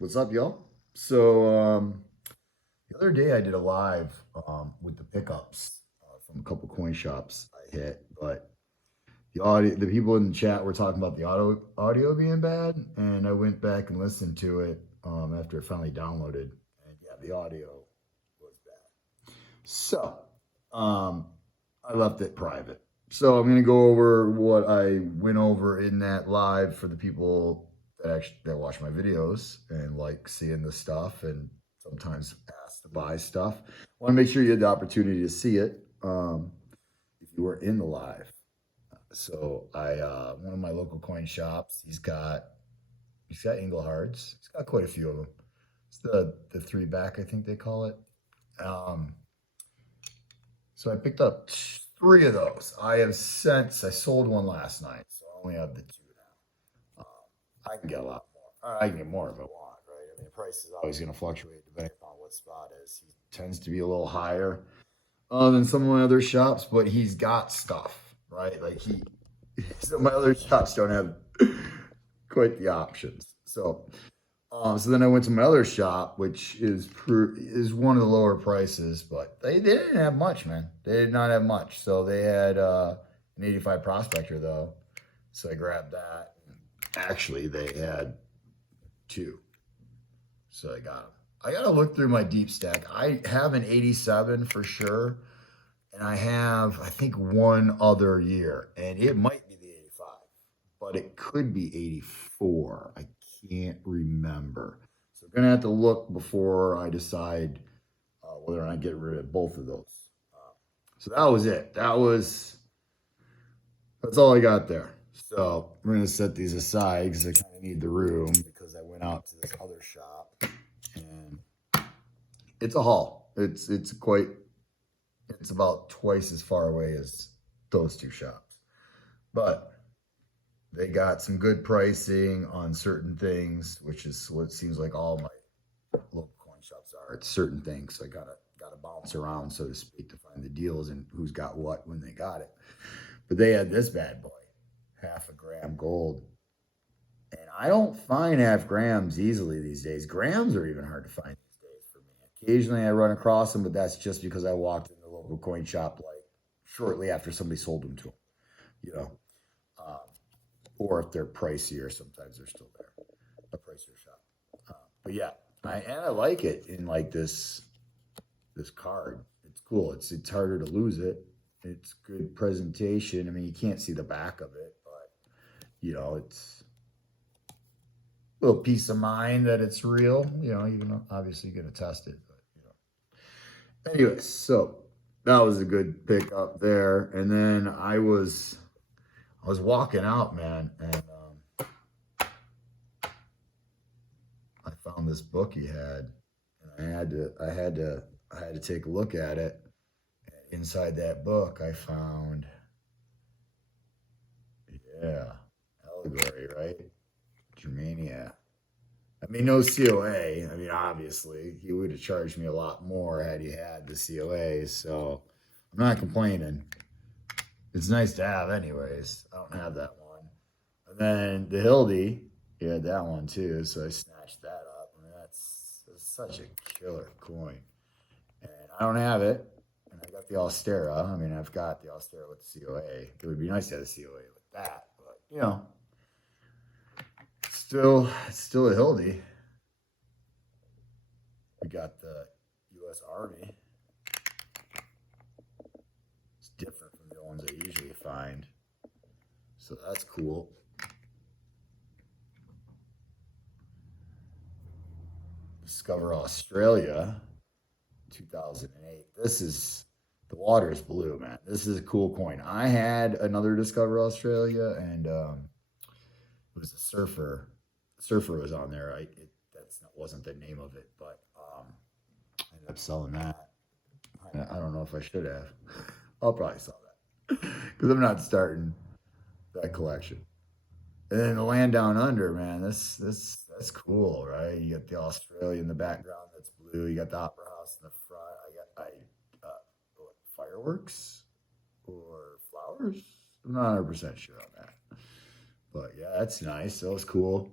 What's up, y'all? So the other day I did a live with the pickups from a couple coin shops I hit, but the people in the chat were talking about the audio being bad, and I went back and listened to it after it finally downloaded, and yeah, the audio was bad. So um, I left it private. So I'm gonna go over what I went over in that live for the people that watch my videos and like seeing the stuff and sometimes ask to buy stuff. I want to make sure you had the opportunity to see it if you were in the live. So I one of my local coin shops, he's got Englehards. He's got quite a few of them. It's the three back, I think they call it. Um, So I picked up three of those. I sold one last night, so I only have the two now. I can get a lot more. I can get more if I want, right? I mean, the price is always going to fluctuate depending upon what spot is. He tends to be a little higher than some of my other shops, but he's got stuff, right? Some of my other shops don't have quite the options. So then I went to my other shop, which is one of the lower prices, but they didn't have much, man. They did not have much. So they had an 85 Prospector though, so I grabbed that. Actually, they had two, so I got them. I gotta look through my deep stack. I have an 87 for sure, and I think one other year, and it might be the 85, but it could be 84. I can't remember. So I'm gonna have to look before I decide whether or not I get rid of both of those. So that was it. That's all I got there. So we're gonna set these aside because I kind of need the room because I went out to this other shop and it's a haul. It's about twice as far away as those two shops, but they got some good pricing on certain things, which is what it seems like all my local coin shops are. It's certain things. So I gotta bounce around, so to speak, to find the deals and who's got what when they got it. But they had this bad boy, half a gram gold. And I don't find half grams easily these days. Grams are even hard to find these days for me. Occasionally I run across them, but that's just because I walked in the local coin shop like shortly after somebody sold them to them, you know. Um, or if they're pricier, sometimes they're still there, a pricier shop. But yeah, I like it in like this card. It's cool. It's harder to lose it. It's good presentation. I mean, you can't see the back of it, but it's a little peace of mind that it's real. Even though obviously you're gonna test it, but Anyways, so that was a good pickup there. And then I was walking out, man, and I found this book he had, and I had to take a look at it. And inside that book, I found, yeah, allegory, right? Germania. I mean, no COA. I mean, obviously, he would have charged me a lot more had he had the COA. So I'm not complaining. It's nice to have, anyways. I don't have that one. And then the Hildy, he had that one too. So I snatched that up. I mean, that's such a killer coin. And I don't have it. And I got the Austera. I mean, I've got the Austera with the COA. It would be nice to have the COA with that, but it's still a Hildy. We got the U.S. Army. It's different from the ones I usually find, so that's cool. Discover Australia, 2008. The water is blue, man. This is a cool coin. I had another Discover Australia, and it was a surfer. Surfer was on there. Wasn't the name of it, but I ended up selling that. I don't know if I should have. I'll probably sell that because I'm not starting that collection. And then the land down under, man, that's cool, right? You got the Australia in the background that's blue. You got the Opera House in the front. What, fireworks or flowers? I'm not 100% sure on that, but yeah, that's nice. That was cool.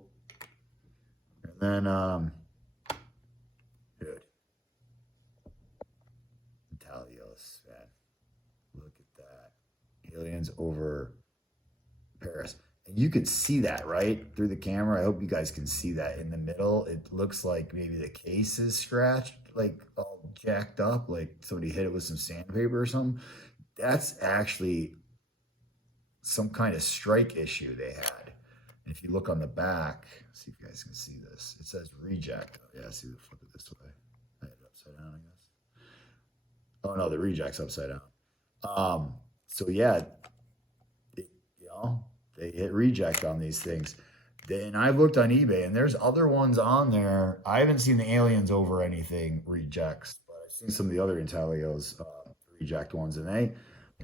And then Aliens Over Paris. And you could see that, right? Through the camera. I hope you guys can see that in the middle. It looks like maybe the case is scratched, like all jacked up, like somebody hit it with some sandpaper or something. That's actually some kind of strike issue they had. And if you look on the back, see if you guys can see this. It says reject. Oh, yeah, see, flip it this way. I had it upside down, I guess. Oh no, the reject's upside down. So yeah, you know, they hit reject on these things. And I've looked on eBay, and there's other ones on there. I haven't seen the Aliens Over Anything rejects, but I've seen some of the other Intalios reject ones, and they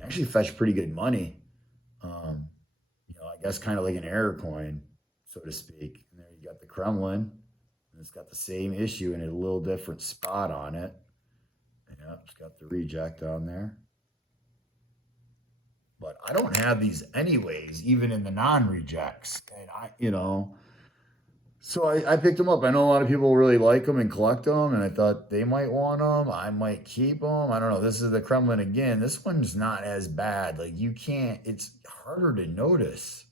actually fetch pretty good money. Um, I guess kind of like an error coin, so to speak. And there you got the Kremlin, and it's got the same issue in a little different spot on it. Yeah, it's got the reject on there. But I don't have these anyways, even in the non-rejects. And so I picked them up. I know a lot of people really like them and collect them, and I thought they might want them. I might keep them. I don't know. This is the Kremlin again. This one's not as bad. Like you can't. It's harder to notice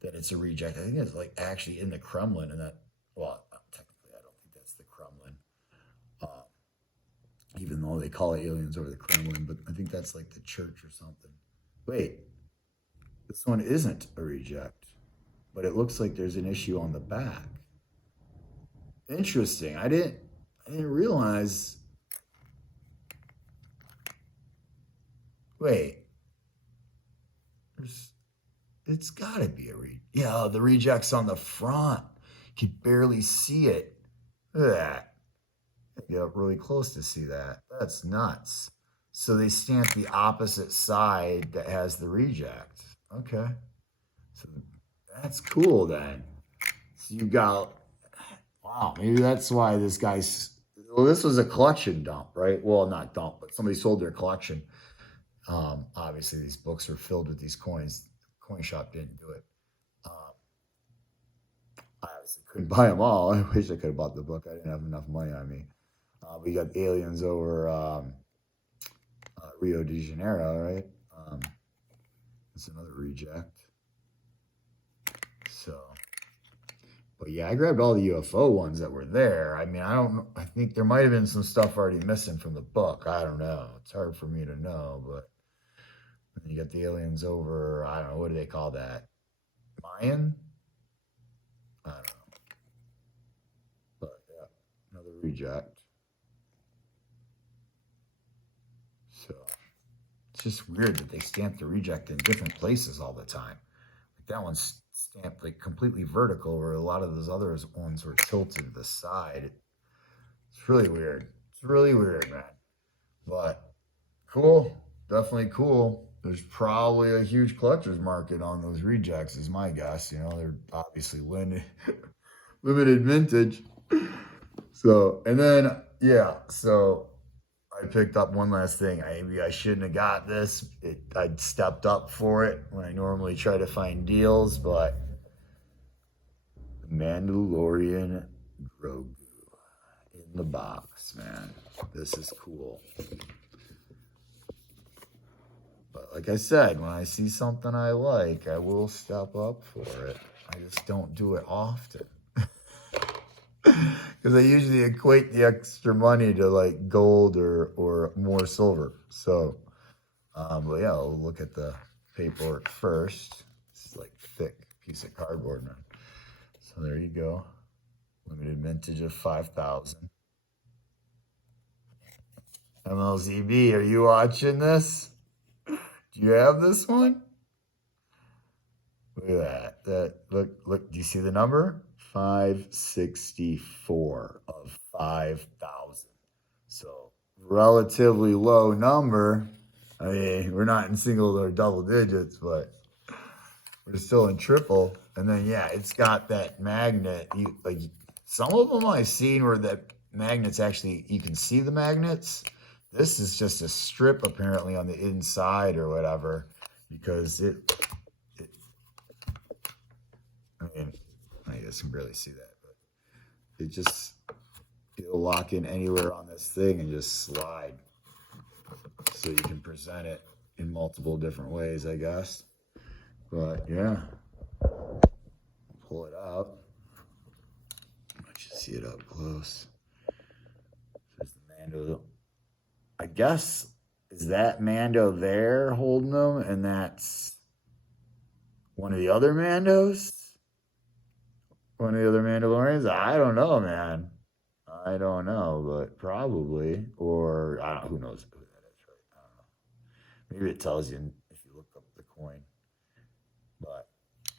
that it's a reject. I think it's like actually in the Kremlin, and that. Well, technically, I don't think that's the Kremlin. Even though they call it Aliens Over the Kremlin, but I think that's like the church or something. Wait, this one isn't a reject, but it looks like there's an issue on the back. Interesting. I didn't realize. Wait, it's got to be a Yeah, the reject's on the front. You can barely see it. Look at that. Get up really close to see that. That's nuts. So they stamp the opposite side that has the reject. Okay. So that's cool then. So you got, wow, maybe that's why this guy's, well, this was a collection dump, right? Well, not dump, but somebody sold their collection. Obviously, these books are filled with these coins. The coin shop didn't do it. I obviously couldn't buy them all. I wish I could have bought the book. I didn't have enough money on me. We got Aliens Over Rio de Janeiro, right? It's another reject. So, but yeah, I grabbed all the UFO ones that were there. I mean, I don't know. I think there might have been some stuff already missing from the book. I don't know. It's hard for me to know, but then you got the Aliens Over, I don't know, what do they call that? Mayan? I don't know. But yeah, another reject. So it's just weird that they stamp the reject in different places all the time. Like that one's stamped like completely vertical, where a lot of those other ones were tilted to the side. It's really weird. It's really weird, man. But cool. Definitely cool. There's probably a huge collector's market on those rejects, is my guess. They're obviously limited vintage. So, and then, yeah, so I picked up one last thing. Maybe I shouldn't have got this. I'd stepped up for it when I normally try to find deals, but the Mandalorian Grogu in the box, man. This is cool. But like I said, when I see something I like, I will step up for it. I just don't do it often. Because I usually equate the extra money to like gold or more silver. So, but yeah, I'll look at the paperwork first. It's like thick piece of cardboard, man. So there you go. Limited vintage of 5,000. MLZB, are you watching this? Do you have this one? Look at that. Look, do you see the number? 564 of 5,000. So relatively low number. I mean, we're not in single or double digits, but we're still in triple. And then yeah, it's got that magnet. Like some of them I've seen where the magnets actually, you can see the magnets. This is just a strip apparently on the inside or whatever, because I guess you can barely see that, but it'll lock in anywhere on this thing and just slide. So you can present it in multiple different ways, I guess. But yeah, pull it out. Let you see it up close. There's the Mando. I guess, is that Mando there holding them, and that's one of the other Mandos? One of the other Mandalorians? I don't know, man. I don't know, but probably. Or I don't, who knows who that is, right? I don't know. Maybe it tells you if you look up the coin. But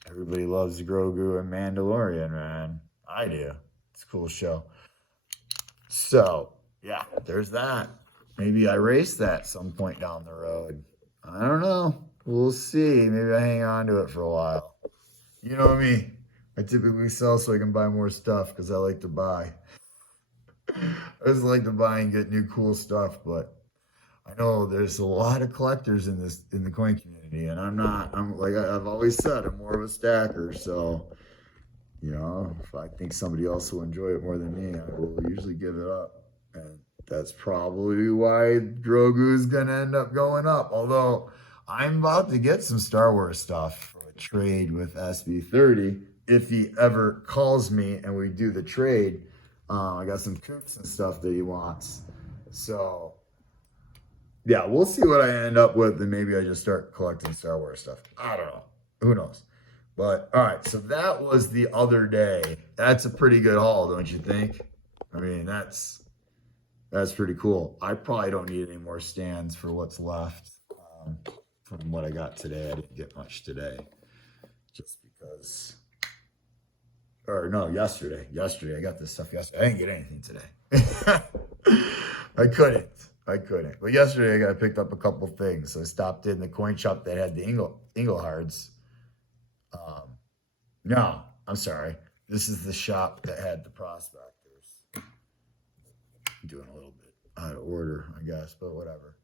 everybody loves Grogu and Mandalorian, man. I do. It's a cool show. So, yeah, there's that. Maybe I race that some point down the road. I don't know. We'll see. Maybe I hang on to it for a while. You know me. I typically sell so I can buy more stuff because I like to buy. I just like to buy and get new cool stuff, but I know there's a lot of collectors in the coin community, and I'm like I've always said, I'm more of a stacker, so you know, if I think somebody else will enjoy it more than me, I will usually give it up. And that's probably why Grogu's gonna end up going up. Although I'm about to get some Star Wars stuff for a trade with SB30 if he ever calls me and we do the trade. I got some kooks and stuff that he wants. So yeah, we'll see what I end up with, and maybe I just start collecting Star Wars stuff. I don't know. Who knows? But all right, so that was the other day. That's a pretty good haul, don't you think? I mean, that's pretty cool. I probably don't need any more stands for what's left from what I got today. I didn't get much today, just because. Or no, yesterday. Yesterday, I got this stuff yesterday. I didn't get anything today. I couldn't. But yesterday, I picked up a couple things. So I stopped in the coin shop that had the Inglehards. No, I'm sorry. This is the shop that had the prospectors. I'm doing a little bit out of order, I guess, but whatever.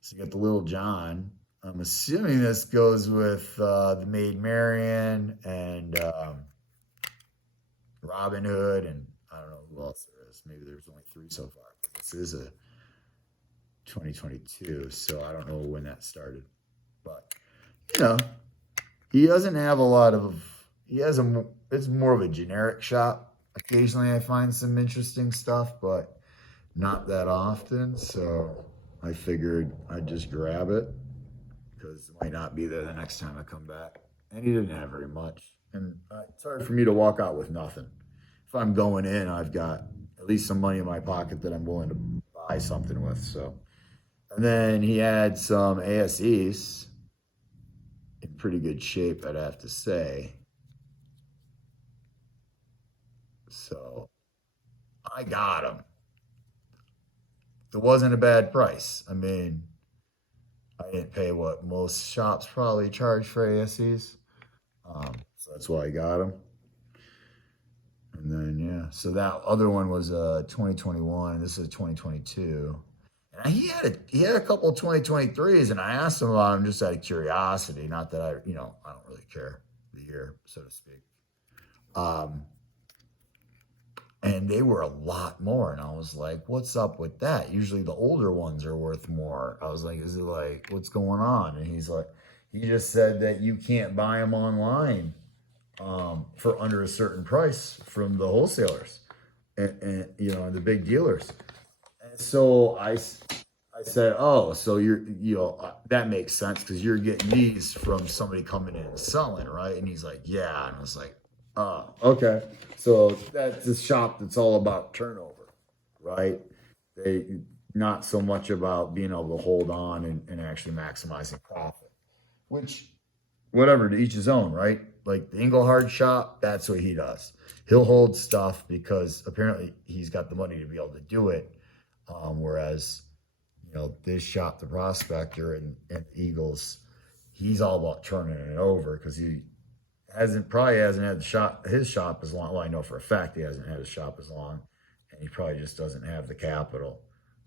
So you got the Little John. I'm assuming this goes with the Maid Marian and Robin Hood, and I don't know who else there is. Maybe there's only 3 so far. This is a 2022, so I don't know when that started. But, you know, he doesn't have a lot of, it's more of a generic shop. Occasionally I find some interesting stuff, but not that often. So I figured I'd just grab it because it might not be there the next time I come back. And he didn't have very much. And it's hard for me to walk out with nothing. If I'm going in, I've got at least some money in my pocket that I'm willing to buy something with. So, and then he had some ASEs in pretty good shape, I'd have to say. So I got them. It wasn't a bad price. I mean, I didn't pay what most shops probably charge for ASEs. So that's why I got them. And then, yeah, so that other one was 2021. This is 2022. And he had a couple of 2023s, and I asked him about them just out of curiosity. Not that I don't really care the year, so to speak. And they were a lot more. And I was like, what's up with that? Usually the older ones are worth more. I was like, is it like, what's going on? And he's like, he just said that you can't buy them online for under a certain price from the wholesalers and the big dealers. And so I said, oh, so that makes sense because you're getting these from somebody coming in and selling, right? And he's like, yeah. And I was like, oh, okay. So that's a shop that's all about turnover, right? They not so much about being able to hold on and actually maximizing profit, which whatever, to each his own, right? Like the Engelhard shop, that's what he does. He'll hold stuff because apparently he's got the money to be able to do it. Whereas, this shop, the Prospector and Eagles, he's all about turning it over because he probably hasn't had his shop as long. Well, I know for a fact he hasn't had his shop as long, and he probably just doesn't have the capital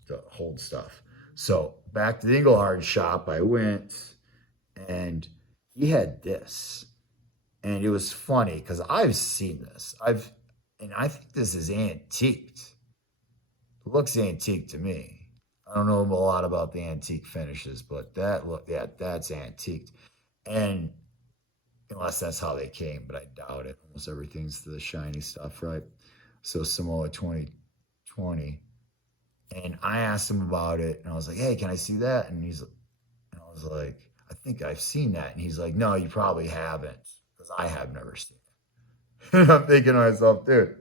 to hold stuff. So back to the Engelhard shop, I went, and he had this, and it was funny because I've seen this. I think this is antiqued. It looks antique to me. I I don't know a lot about the antique finishes, but that look, yeah, that's antiqued. And unless that's how they came, but I doubt it. Almost everything's the shiny stuff, right? So Samoa 2020. And I asked him about it, and I was like, "Hey, can I see that?" And I was like, "I think I've seen that." And he's like, "No, you probably haven't, because I have never seen it." And I'm thinking to myself, dude,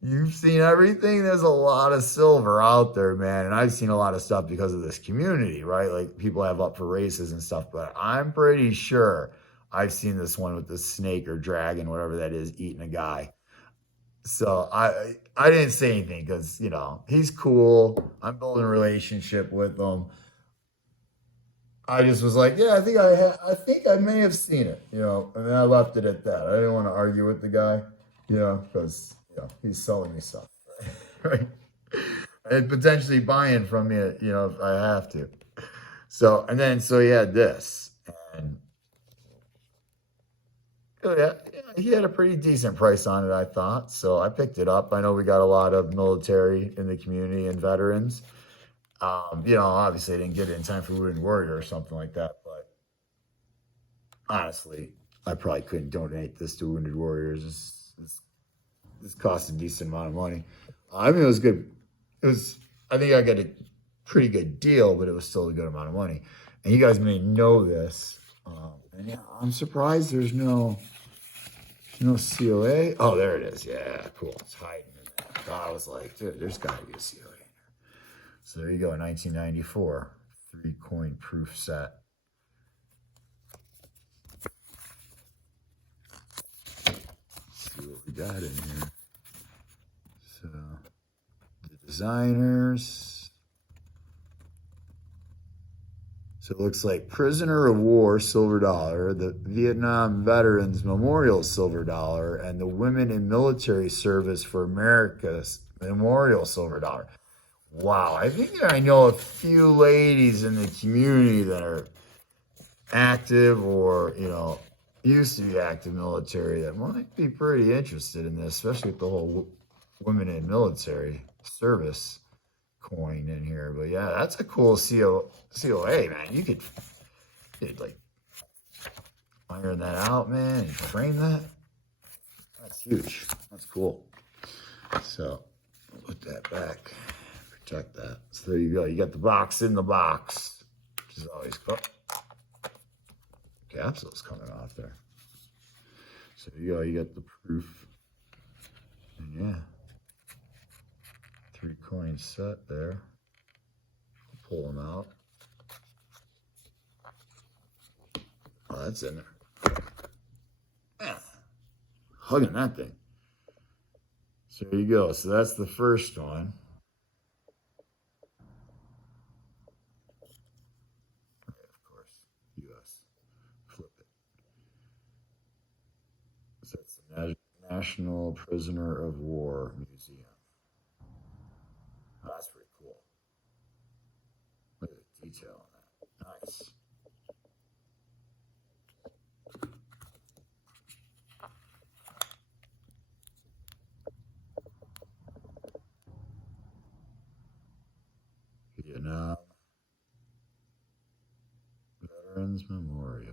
you've seen everything. There's a lot of silver out there, man. And I've seen a lot of stuff because of this community, right? Like people have up for races and stuff, but I'm pretty sure I've seen this one with the snake or dragon, whatever that is, eating a guy. So I didn't say anything because he's cool. I'm building a relationship with him. I just was like, yeah, I think I may have seen it, and then I left it at that. I didn't want to argue with the guy, because he's selling me stuff, right? And potentially buying from me, if I have to. So he had this, and yeah, he had a pretty decent price on it, I thought. So I picked it up. I know we got a lot of military in the community and veterans. Obviously I didn't get it in time for Wounded Warrior or something like that, but honestly, I probably couldn't donate this to Wounded Warriors. This cost a decent amount of money. I mean, it was good. I think I got a pretty good deal, but it was still a good amount of money. And you guys may know this. And yeah, I'm surprised there's no COA. Oh, there it is. Yeah, cool. It's hiding in there. I was like, dude, there's got to be a COA. So there you go, 1994, 3-coin proof set. Let's see what we got in here. So, the designers. So it looks like Prisoner of War silver dollar, the Vietnam Veterans Memorial silver dollar, and the Women in Military Service for America's Memorial silver dollar. Wow, I think I know a few ladies in the community that are active or, used to be active military that might be pretty interested in this, especially with the whole women in military service coin in here. But yeah, that's a cool COA, man. You could like iron that out, man, and frame that. That's huge. That's cool. So put that back. Protect that. So there you go. You got the box in the box, which is always cool. Capsule's coming off there. So there you go. You got the proof. And yeah. 3-coin set there. Pull them out. Oh, that's in there. Yeah. Hugging that thing. So there you go. So that's the first one. So it's the National Prisoner of War Museum. Oh, that's pretty cool. Look at the detail on that. Nice. Vietnam Veterans Memorial.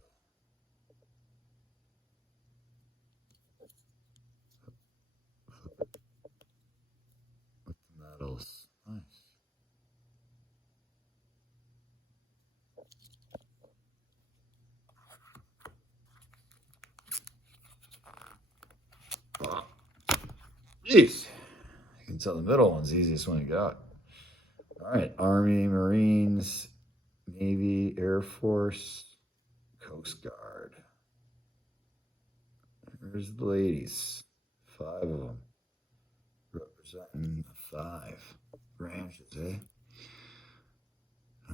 With the medals. Nice. Oh, jeez. You can tell the middle one's the easiest one to get out. All right. Army, Marines, Navy, Air Force, Coast Guard. There's the ladies. 5 of them. Representing 5 branches, eh?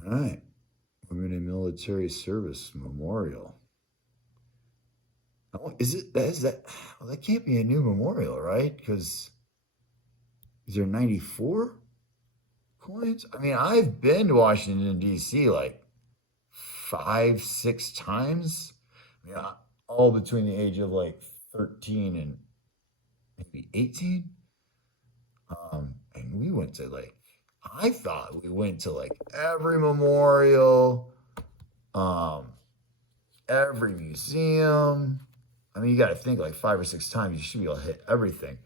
All right. Women in Military Service Memorial. Oh, is that? Well, that can't be a new memorial, right? Because is there 94 coins? I mean, I've been to Washington, D.C. like 5, 6 times. I mean, all between the age of like 13 and maybe 18. And we went to like I thought we went to like every memorial, um, every museum. I mean, you got to think like 5 or 6 times. You should be able to hit everything.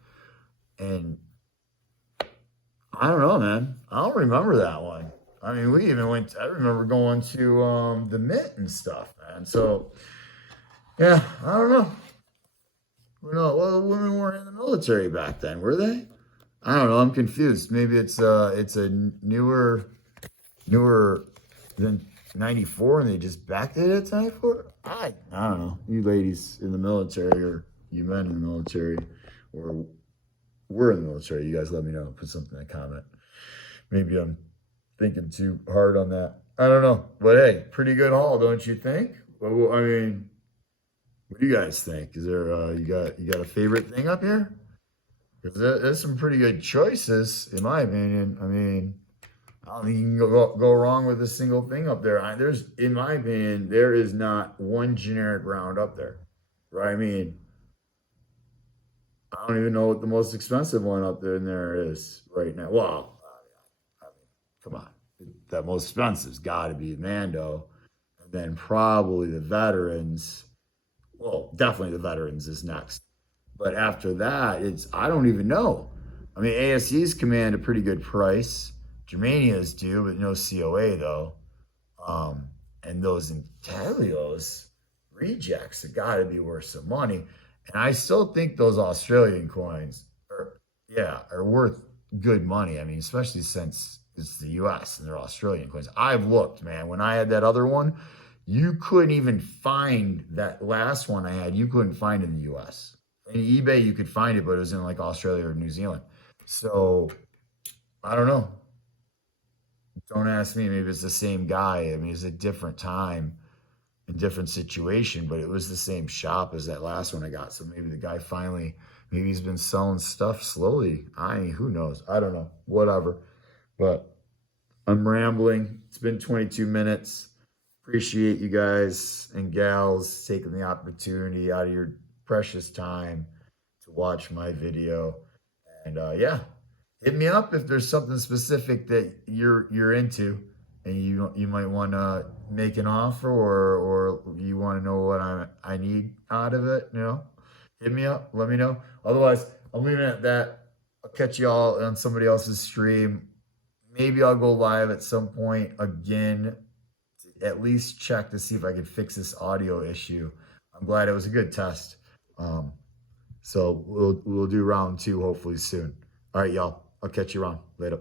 And I don't know, man. I don't remember that one. I mean, we even went. I remember going to the Mint and stuff, man. So yeah, I don't know. Well, women weren't in the military back then, were they? I don't know. I'm confused. Maybe it's a newer than 94 and they just backdated it to 94. I don't know. You ladies in the military or you men in the military or we're in the military. You guys let me know. Put something in the comment. Maybe I'm thinking too hard on that. I don't know. But hey, pretty good haul, don't you think? Well, I mean, what do you guys think? Is there you got a favorite thing up here? Because there's some pretty good choices, in my opinion. I mean, I don't think you can go wrong with a single thing up there. There's, in my opinion, there is not one generic round up there. Right? I mean, I don't even know what the most expensive one up there in there is right now. Well, I mean, come on, that most expensive's got to be Mando, and then probably the veterans. Well, definitely the veterans is next. But after that, it's I don't even know. I mean, ASCs command a pretty good price. Germanias do, but no COA though. And those intaglios rejects have got to be worth some money. And I still think those Australian coins are worth good money. I mean, especially since it's the US and they're Australian coins. I've looked, man. When I had that other one, you couldn't even find that last one I had, you couldn't find in the US. In eBay, you could find it, but it was in like Australia or New Zealand. So I don't know. Don't ask me. Maybe it's the same guy. I mean, it's a different time and different situation, but it was the same shop as that last one I got. So maybe the guy finally, maybe he's been selling stuff slowly. Who knows? I don't know. Whatever. But I'm rambling. It's been 22 minutes. Appreciate you guys and gals taking the opportunity out of your precious time to watch my video. And yeah, hit me up if there's something specific that you're into and you might want to make an offer or you want to know what I need out of it, hit me up, let me know. Otherwise, I'm leaving it at that. I'll catch y'all on somebody else's stream. Maybe I'll go live at some point again to at least check to see if I can fix this audio issue. I'm glad it was a good test. So we'll do round 2 hopefully soon. All right, y'all. I'll catch you around. Later.